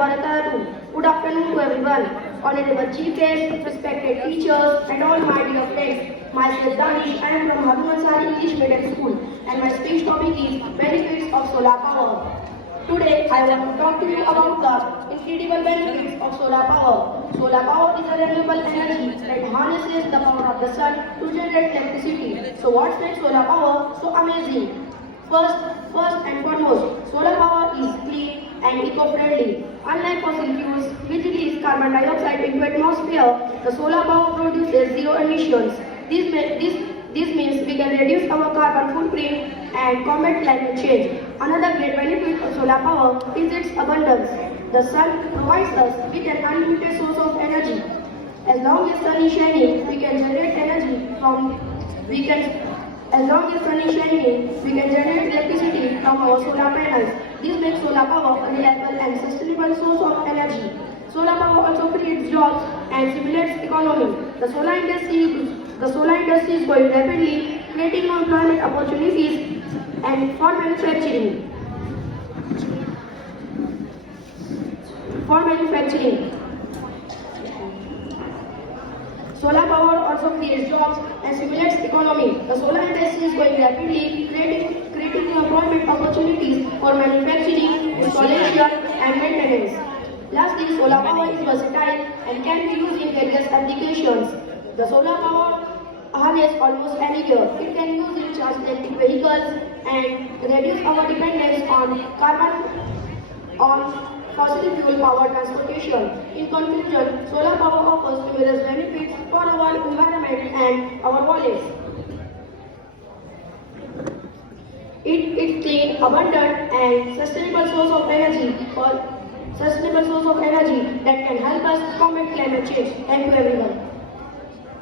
Bharatatu. Good afternoon to everyone. Honorable Chief Guest, respected teachers, and all my dear friends. Myself Danish, I am from Hanumansari English Medium School, and my speech topic is benefits of solar power. Today, I want to talk to you about the incredible benefits of solar power. Solar power is a renewable energy that harnesses the power of the sun to generate electricity. So what makes solar power so amazing? First and foremost, solar power is clean and eco-friendly. Unlike fossil fuels, which release carbon dioxide into atmosphere, the solar power produces zero emissions. This means we can reduce our carbon footprint and combat climate change. Another great benefit of solar power is its abundance. The sun provides us with an unlimited source of energy. As long as sun is shining, we can generate energy from we can as long as sun is shining, we can generate electricity from our solar panels. This makes solar power a reliable and sustainable source of energy. Solar power also creates jobs and stimulates economy. The solar industry is growing rapidly, creating new employment opportunities and for manufacturing. For manufacturing. Solar power also creates jobs and stimulates economy. The solar industry is growing rapidly, creating new employment opportunities for manufacturing, installation, and maintenance. Lastly, solar power is versatile and can be used in various applications. The solar power harness almost anywhere. It can be used in charge electric vehicles and reduce our dependence on fossil fuel power transportation. In conclusion, solar power offers numerous benefits for our environment and our wallets. It is clean, abundant, and sustainable source of energy that can help us combat climate change. Thank you, everyone.